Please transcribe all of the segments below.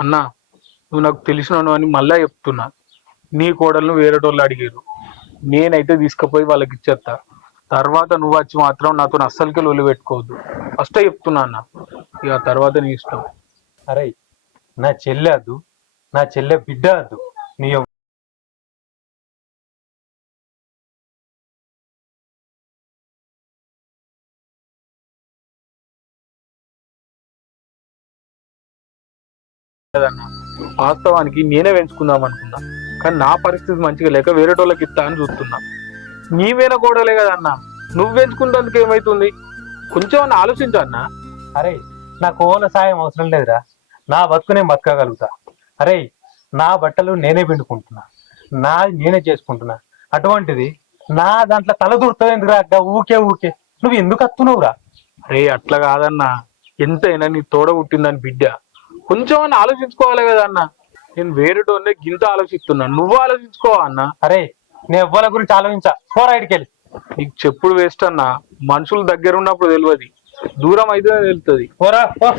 అన్నా నువ్వు నాకు తెలిసినాను అని మళ్ళా చెప్తున్నా. నీ కోడలను వేరేటోళ్ళు అడిగారు, నేనైతే తీసుకుపోయి వాళ్ళకి ఇచ్చేస్తా. తర్వాత నువ్వు వచ్చి మాత్రం నాతో అస్సలకే లొల్లి పెట్టుకోవద్దు. ఫస్టే చెప్తున్నా అన్న, ఇక తర్వాత నీ ఇష్టం. అరే నా చెల్లె అద్దు, నా చెల్లె బిడ్డ అద్దు. నీ కదన్నా, వాస్తవానికి నేనే పెంచుకుందాం అనుకున్నా, కానీ నా పరిస్థితి మంచిగా లేక వేరేటోళ్ళకి ఇస్తా అని చూస్తున్నా. నీవేనా కోడలే కదన్నా, నువ్వు పెంచుకుంటేందుకు ఏమైతుంది? కొంచెం అన్న ఆలోచించు అన్నా. అరే నాకు ఓల సాయం అవసరం లేదురా, నా బతుకు నేను బతకగలుగుతా. అరే నా బట్టలు నేనే పిండుకుంటున్నా, నా నేనే చేసుకుంటున్నా. అటువంటిది నా దాంట్లో తల దూరుతుంది ఎందుకురా అక్క? ఊకే ఊకే నువ్వు ఎందుకు అత్తున్నావురా? అరే అట్లా కాదన్నా, ఎంతైనా నీ తోడ పుట్టిందని బిడ్డ, కొంచెం అన్న ఆలోచించుకోవాలి కదా అన్న. నేను వేరేటోనే గింత ఆలోచిస్తున్నా, నువ్వు ఆలోచించుకోవా అన్న. అరే నేను ఎవ్వల గురించి ఆలోచించా, పోరాయిడికి వెళ్ళి. నీకు చెప్పుడు వేస్ట్ అన్న, మనుషులు దగ్గర ఉన్నప్పుడు తెలియదు, దూరం అయితే తెలుస్తుంది. పోరా పో.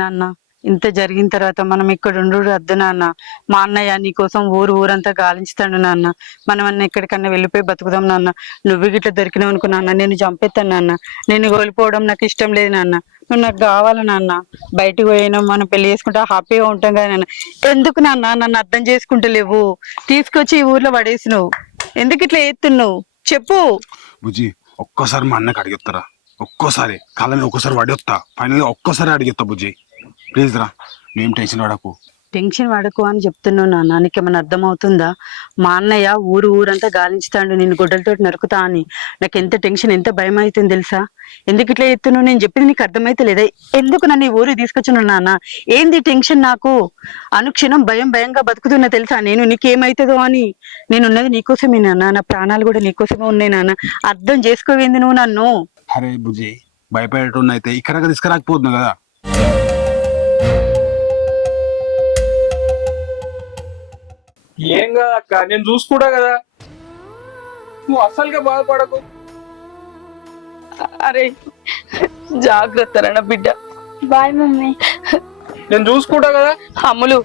నాన్న ఇంత జరిగిన తర్వాత మనం ఇక్కడ ఉండు వద్దు నాన్న. మా అన్నయ్య నీకోసం ఊరంతా గాలించుతాడు నాన్న. మనం అన్న ఎక్కడికన్నా వెళ్ళిపోయి బతుకుదాం నాన్న. నువ్వు గిట్లా దొరికినావు అనుకో నాన్న, నేను చంపేస్తాను నాన్న. నేను కోల్పోవడం నాకు ఇష్టం లేదు నాన్న. నువ్వు నాకు కావాలి నాన్న. బయటకు పోయినా మనం పెళ్లి చేసుకుంటా హ్యాపీగా ఉంటాం కదా నాన్న. ఎందుకు నాన్న నన్ను అర్థం చేసుకుంటలేవు? తీసుకొచ్చి ఈ ఊర్లో పడేసి నువ్వు ఎందుకు ఇట్లా ఎత్తున్నావు చెప్పు. బుజ్జి ఒక్కసారి మా అన్నకి అడిగేస్తారా? ఒక్కోసారి కాళ్ళని ఒక్కసారి పడేస్తా, ఫైనల్ గా ఒక్కసారి అడిగేస్తా బుజ్జి, ప్లీజ్ రా. నువ్వేం టెన్షన్ పడకు. టెన్షన్ పడకు అని చెప్తున్నావు నాన్న, నీకేమైనా అర్థమవుతుందా? మా అన్నయ్య ఊరంతా గాలించుతాడు, నేను గొడ్డలతో నరుకుతా అని. నాకు ఎంత టెన్షన్, ఎంత భయం అవుతుంది తెలుసా? ఎందుకు ఇట్లా ఎత్తున్నావు? నేను చెప్పింది నీకు అర్థమైతే లేదా? ఎందుకు నన్ను ఈ ఊరు తీసుకొచ్చున్నావు నాన్న? ఏంది టెన్షన్ నాకు? అనుక్షణం భయంగా బతుకుతున్నా తెలుసా నేను, నీకేమైతుందో అని. నేనున్నది నీకోసమే నాన్న, నా ప్రాణాలు కూడా నీకోసమే ఉన్నాయి నాన్న. అర్థం చేసుకోవేంది నువ్వు నన్ను? అరే బుజ్జి, భయపడేటోడిని అయితే ఇక్కడ తీసుకురాకపోతున్నా కదా. ఏం కాదు అక్క, నేను చూసుకుంటా కదా, నువ్వు అస్సలుగా బాధపడకు. అరే జాగ్రత్త రా బిడ్డ. Bye mummy. నేను చూసుకుంటా కదా. అమ్ములు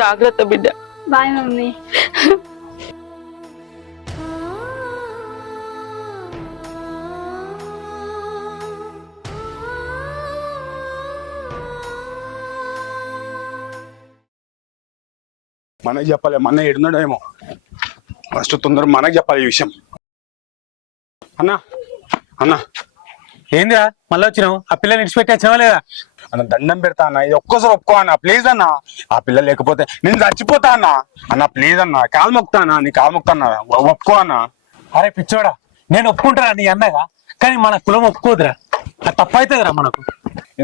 జాగ్రత్త బిడ్డ. Bye mummy. మనకి చెప్పాలి, మన ఎడున్నాడేమో, ఫస్ట్ తొందర మనకి చెప్పాలి ఈ విషయం. అన్నా అన్నా ఏందిరా మళ్ళీ వచ్చినావు? ఆ పిల్లని ఇడిచిపెట్టి వచ్చినావా లేదా? అన్న దండం పెడతా అన్న, ఇది ఒక్కసారి ఒప్పుకో అన్న ప్లీజ్ అన్న. ఆ పిల్ల లేకపోతే నేను చచ్చిపోతా అన్న. అన్న ప్లీజ్ అన్న, కాలు మొక్తా అన్న, నీ కాలు మొక్తా అన్న, ఒప్పుకో అన్న. అరే పిచ్చోడా, నేను ఒప్పుకుంటారా నీ అన్నగా, కానీ మన కులం ఒప్పుకోదురా. అది తప్పైతుందిరా మనకు.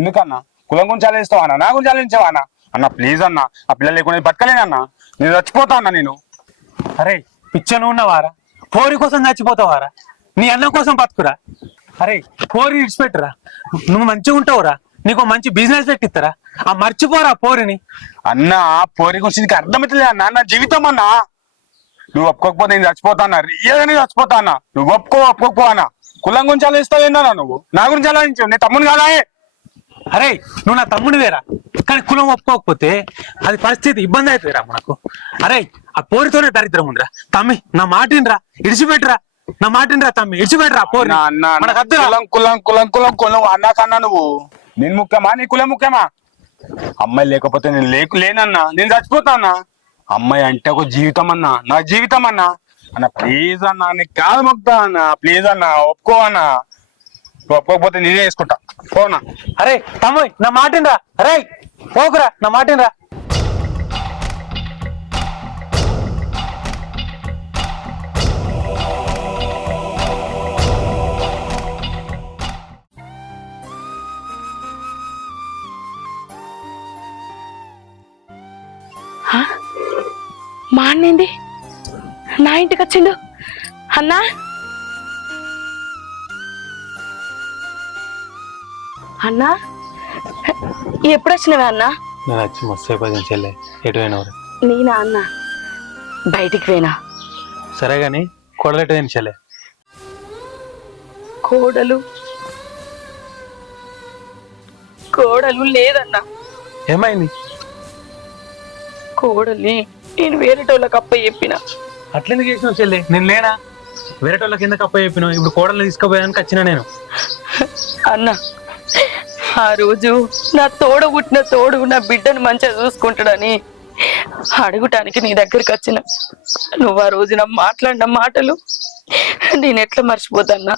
ఎందుకన్నా కులం గురించి ఆలోచిస్తావా అన్న, నా గురించి ఆలోచించావా అన్న? అన్న ప్లీజ్ అన్న, ఆ పిల్ల లేకుండా బతకలేనన్న, నేను చచ్చిపోతా అన్న నేను. అరే పిచ్చను ఉన్నవారా? పోరి కోసం చచ్చిపోతావారా? నీ అన్నం కోసం బతుకురా. అరే పోరి ఇడిచిపెట్టురా, నువ్వు మంచిగా ఉంటావురా, నీకు మంచి బిజినెస్ పెట్టిస్తారా. ఆ మర్చిపోరా పోరిని. అన్న పోరి గురించి నీకు అర్థమవుతుంది అన్న, నా జీవితం అన్న. నువ్వు ఒప్పుకోకపోతే నేను చచ్చిపోతా అన్న, రియల్గానే చచ్చిపోతా అన్న. నువ్వు ఒప్పుకోపో అన్న. కులం గురించి ఆలోచిస్తావు ఏందన్నా నువ్వు? నా గురించి ఆలోచించు, నేను తమ్ముని కాదా? అరే నువ్వు నా తమ్ముడు వేరా, కానీ కులం ఒప్పుకోకపోతే అది పరిస్థితి ఇబ్బంది అవుతుందిరా మనకు. అరే ఆ పోరితోనే దరిద్రం ఉందిరా. తమ్మి నా మాటినరా, ఇడిచిపెట్టరా, నా మాటినరా తమ్మి, ఇడిచిపెట్టరా పోరి. కులం అన్నాకన్నా నువ్వు నేను ముఖ్యమా, నీ కులం ముఖ్యమా? అమ్మాయి లేకపోతే నేను లేనన్నా, నేను చచ్చిపోతా అన్నా. అమ్మాయి అంటే ఒక జీవితం అన్నా, నా జీవితం అన్నా. అన్న ప్లీజ్ అన్నా, నీకు కాదు మొక్తా అన్న, ప్లీజ్ అన్న ఒప్పుకో అన్న. ఒప్పుకోకపోతే నేనే వేసుకుంటా, పోనా. అరే తమ్ముయ్ నా మాటినరా, అరే పోకురా, నా మాటినరా. మా అన్నేంది నా ఇంటికి వచ్చిండు? అన్నా అన్నా ఎప్పుడు వచ్చినవే అన్నా? నేను వచ్చి మస్తు అయిపోయింది చెల్లె, ఎటు పోయినవరు? నేనా అన్న బయటికి పోయినా. సరే గాని కోడలు ఎటు పోయింది చెల్లె? కోడలు కోడలు లేదన్నా. ఏమైంది? కోడల్ని నేను వేరేటోళ్ళకి అప్ప చెప్పిన. అట్లెందుకు చేసినావు చెల్లి? నేను లేనా? వేరేటోళ్ళ కింద కప్ప చెప్పినావు, ఇప్పుడు కోడల్ని తీసుకుపోయానికి వచ్చినా నేను. అన్నా ఆ రోజు నా తోడు నా బిడ్డను మంచిగా చూసుకుంటాడని అడుగుటానికి నీ దగ్గరికి వచ్చిన. నువ్వు ఆ రోజు నా మాట్లాడిన మాటలు నేను ఎట్లా మర్చిపోతాన్నా?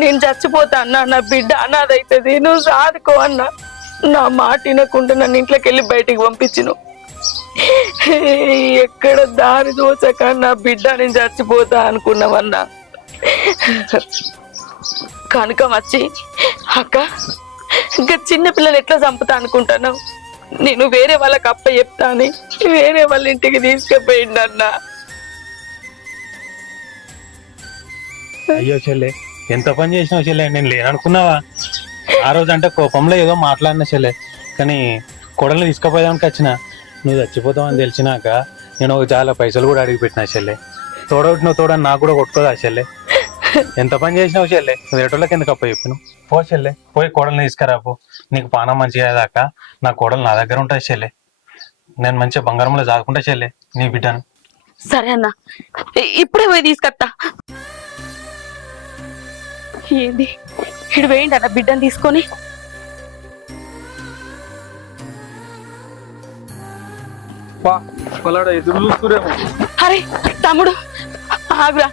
నేను చచ్చిపోతా అన్నా, నా బిడ్డ అనాథైతుంది, నువ్వు సాదుకో అన్నా. నా మాట వినకుండా నన్ను ఇంట్లోకి వెళ్ళి బయటికి పంపించిను. ఎక్కడ దారి దోచక నా బిడ్డ నేను చచ్చిపోతా అనుకున్నావన్నా. కనుక వచ్చి అక్క ఇంకా చిన్న పిల్లలు ఎట్లా చంపుతా అనుకుంటున్నావు, నేను వేరే వాళ్ళకి అప్ప చెప్తా అని వేరే వాళ్ళ ఇంటికి తీసుకుపోయిండు అన్న. అయ్యో చెల్లె, ఎంత పని చేసినావు చెల్లె, నేను లేననుకున్నావా? ఆ రోజు అంటే కోపంలో ఏదో మాట్లాడిన చెల్లె, కానీ కోడల్ని తీసుకుపోయానికి వచ్చిన. నువ్వు చచ్చిపోతావని తెలిసినాక నేను ఒక చాలా పైసలు కూడా అడిగి పెట్టినా చెల్లె. తోడొట్టిన తోడని నాకు కూడా కొట్టుకోదా చెల్లె? ఎంత పని చేసినావు చెల్లె, నువ్వు వేరేటోళ్ళకి ఎందుకు అప్ప చెప్పిను? పో చెల్లె, పోయి కోడల్ని తీసుకురాపో. నీకు పానం మంచిగా అయ్యేదాకా నా కోడలు నా దగ్గర ఉంటుంది చెల్లె. నేను మంచిగా బంగారంలో చాదుకుంటా చెల్లె నీ బిడ్డను. సరే అన్న, ఇప్పుడే పోయి తీసుకొస్తా. ఏంది ఇడు వేయండి అన్న బిడ్డను తీసుకొని? వాళ్ళ ఎదురు చూస్తురేమో. అరే తమ్ముడు ఆగురా,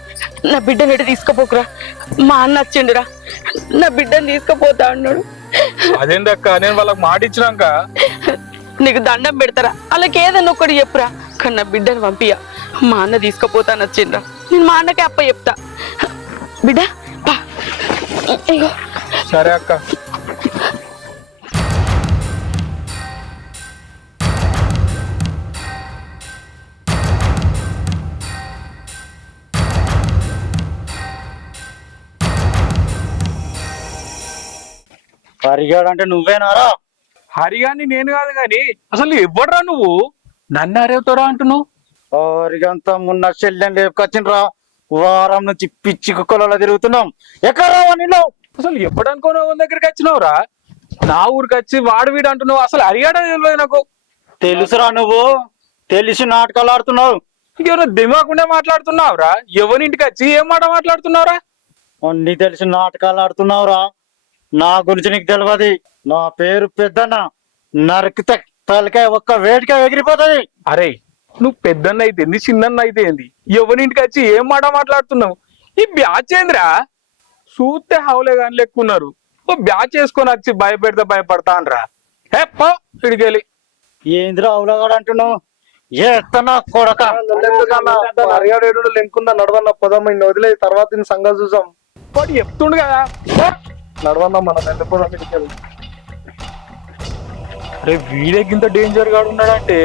నా బిడ్డని ఎటు తీసుకుపోకురా. మా అన్న వచ్చిండురా, నా బిడ్డని తీసుకుపోతా అన్నాడు. అదేందక్క, నేను వాళ్ళకి మాట ఇచ్చినాక నీకు దండం పెడతారా? అలాగే ఏదన్నా ఒకటి చెప్పురా, కానీ నా బిడ్డను పంపియా. మా అన్న తీసుకుపోతాను వచ్చిండ్రా, నేను మా అన్నకే అప్ప చెప్తా. బిడ్డ పా. ఇగో సరే అక్క. హరిగాడు అంటే నువ్వేనారా? హరిగాని నేను కాదు గాని అసలు ఎవడరా నువ్వు? నన్ను అరేవుతారా అంటున్నావు? హరిగంతా మొన్న చెల్లెని లేపుకొచ్చిండ్రా. వారం నుంచి పిచ్చి కుక్కలలో తిరుగుతున్నాం. ఎక్కడ రావా నీళ్ళు? అసలు ఎప్పుడనుకోని దగ్గరికి వచ్చినావురా? నా ఊరికి వచ్చి వాడు వీడు అంటున్నావు. అసలు హరిగాడే తెలియదు నాకు. తెలుసురా, నువ్వు తెలిసి నాటకాలు ఆడుతున్నావు. ఇంకేమైనా దిమాకుండా మాట్లాడుతున్నావురా? ఎవరింటికి వచ్చి ఏం మాట మాట్లాడుతున్నావురా? అన్ని తెలిసి నాటకాలు ఆడుతున్నావురా. నా గురించి నీకు తెలియదు. నా పేరు పెద్దన్న. నరికితే తలకాయ ఒక్క వేడికాయ ఎగిరిపోతుంది. అరే నువ్వు పెద్దన్న అయితే ఏంది, చిన్నన్న అయితే ఏంది, ఎవరింటికి వచ్చి ఏం మాట మాట్లాడుతున్నావు? ఈ బ్యాచ్ ఏందిరా? చూస్తే హౌలే కానీ లెక్కున్నారు. ఓ బ్యాచ్ వేసుకొని వచ్చి భయపెడితే భయపడతా అనరా? హే పో ఇడికెళ్ళి. ఏందిరా అవులగాడు అంటున్నావు? ఎత్తనా కొడక. లెంకున్నా నడవన్న పొదమ్మ ఇన్ని వదిలే తర్వాత సంగతి చూసాం. వాడు చెప్తుండు కదా, నడవన్నా మనం వెళ్ళిపోదాం ఇడికెళ్ళి. అరే వీడేకింత డేంజర్ గా ఉన్నాడంటే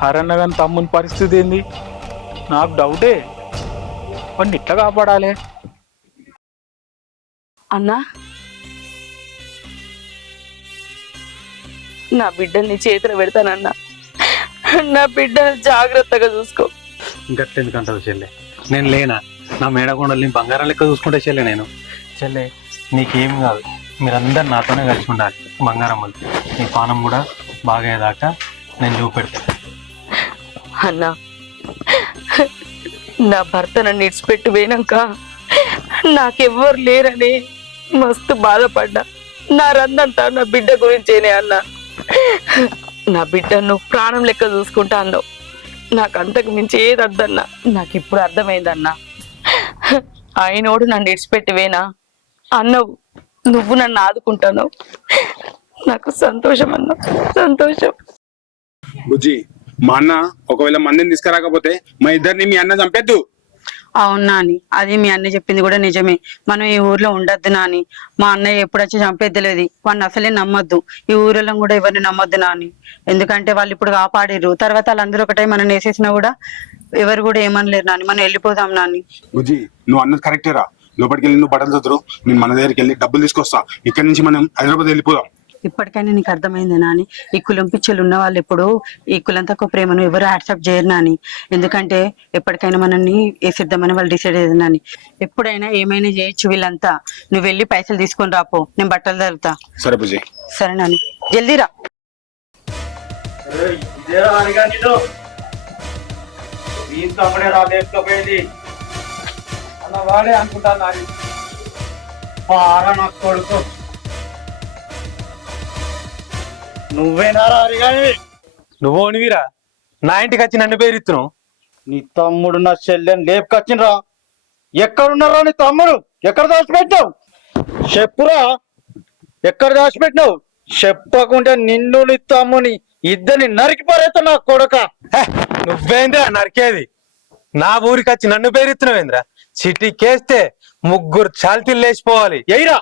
హరన్న గాని తమ్ముని పరిస్థితి ఏంది? నాకు డౌటే. వాడిని ఇట్లా కాపాడాలి. అన్నా నా బిడ్డని చేతిలో పెడతానన్నా, నా బిడ్డను జాగ్రత్తగా చూసుకో. ఇంకట్లెందుకంటావు చెల్లె? నేను లేనా? నా మేడగొండల్ని బంగారం లెక్క చూసుకుంటే చెల్లె నేను. చెల్లె నీకేం కాదు, మీరందరు నాతోనే కలిసి ఉండాలి. బంగారం వాళ్ళు నీ పానం కూడా బాగా అయ్యేదాకా నేను చూపెడతా. అన్నా నా భర్త నన్ను ఇడిచిపెట్టి పోయినాక నాకెవ్వరు లేరని మస్తు బాధపడ్డా. నా రందంతా నా బిడ్డ గురించేనే అన్నా. నా బిడ్డను ప్రాణం లెక్క చూసుకుంటా అన్నావు. నాకు అంతకు మించి ఏది అద్దన్నా. నాకు ఇప్పుడు అర్థమైందన్నా. ఆయనోడు నన్ను ఇడిచిపెట్టివేనా అన్నావు, నువ్వు నన్ను ఆదుకుంటావు. నాకు సంతోషం అన్నా, సంతోషం. బుజ్జి, మా అన్న ఒకవేళ మందిని తీసుకురాకపోతే మా ఇద్దరిని మీ అన్న చంపేద్దు. అవును నాని, అది మీ అన్న చెప్పింది కూడా నిజమే. మనం ఈ ఊర్లో ఉండొద్దు నాని. మా అన్నయ్య ఎప్పుడు వచ్చి చంపేద్దలేదు. వాడిని అసలే నమ్మొద్దు. ఈ ఊరిలో కూడా ఎవరిని నమ్మొద్దు నాని. ఎందుకంటే వాళ్ళు ఇప్పుడు కాపాడిర్రు. తర్వాత వాళ్ళందరూ ఒకటే మనం వేసేసినా కూడా ఎవరు కూడా ఏమనలేరు నాని. మనం వెళ్ళిపోదాం నాని. బుజ్జి, నువ్వు అన్నది కరెక్టేరా. లోపలికి వెళ్ళి నువ్వు బట్టలు చదువు, నేను మన దగ్గరికి వెళ్ళి డబ్బులు తీసుకొస్తా. ఇక్కడి నుంచి మనం హైదరాబాద్ వెళ్ళిపోదాం. ఇప్పటికైనా నీకు అర్థమైంది నాని, ఈ కులం పిచ్చలు ఉన్న వాళ్ళు ఎప్పుడు ఈ కులం తక్కువ ప్రేమను ఎవరు యాక్సెప్ట్ చేయరు నాని. ఎందుకంటే ఎప్పటికైనా మనల్ని వేసిద్దామని వాళ్ళు డిసైడ్ అయ్యేది నాని. ఎప్పుడైనా ఏమైనా చేయొచ్చు వీళ్ళంతా. నువ్వు వెళ్ళి పైసలు తీసుకొని రాపో, నేను బట్టలు తరుగుతా. సరే బుజ్జి. సరే నాని, జల్దీరా. ఇదేరా అడిగా నేను ఈ తమ్ముడే రా లేకపోయింది అన్న వాడే అనుకుంటా నాని. పారా నాకు కొడుకు నువ్వేనారా అడిగాని నువ్వు ఓనివిరా, నా ఇంటికి వచ్చి నన్ను పేరెత్తును. నీ తమ్ముడు నా చెల్లెని లేపుకొచ్చినరా. ఎక్కడున్నారా నీ తమ్ముడు? ఎక్కడ దాచిపెట్టావు? చెప్పురా, ఎక్కడ దాచిపెట్టినావు? చెప్పకుంటే నిన్ను నీ తమ్ముని ఇద్దరిని నరికి పారేస్తా నా కొడుక. నువ్వేంద్రా నరికేది? నా ఊరికి వచ్చి నన్ను పేరెత్తున్నావేంద్రా? సిటీకేస్తే 3 చాల్తీలు లేచిపోవాలి. ఎయిరా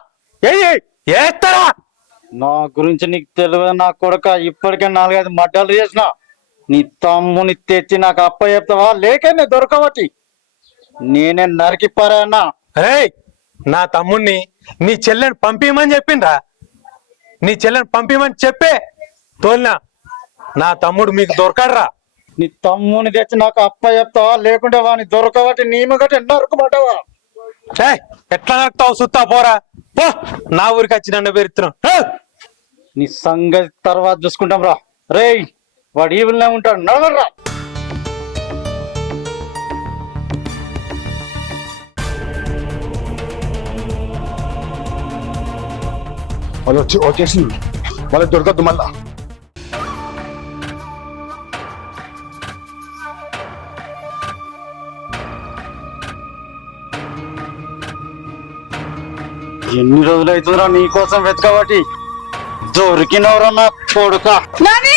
ఎయ్యి. ఏస్తారా? నా గురించి నీకు తెలియదు నా కొడుక. ఇప్పటికే 4-5 మడ్డలు చేసిన. నీ తమ్ముని తెచ్చి నాకు అప్ప చెప్తావా? లేకనే దొరకబట్టి నేనే నరికి పారాయన్నా. అరే, నా తమ్ముణ్ణి నీ చెల్లెని పంపించమని చెప్పిండ్రా. నీ చెల్లెని పంపించమని చెప్పే తోలినా. నా తమ్ముడు మీకు దొరకడరా. నీ తమ్ముని తెచ్చి నాకు అప్ప చెప్తావా? లేకుంటే వాడిని దొరకబట్టి నీమగట్టి నరుకుమంటావా? ఎట్లా నరుకుతావు? సుత్తా పోరా పో. నా ఊరికి వచ్చి నన్ను పేరుతున్నావు. నీ సంగతి తర్వాత చూసుకుంటాం రా. రేయ్, వాడు ఈవిల్నే ఉంటాడు, నడవరా. వాళ్ళు వచ్చేసి వాళ్ళకి దొరకద్దు మళ్ళా. ఎన్ని రోజులు అవుతుందిరా నీ కోసం వెతకబట్టి? దొరికినవరా నా కొడుక. నాని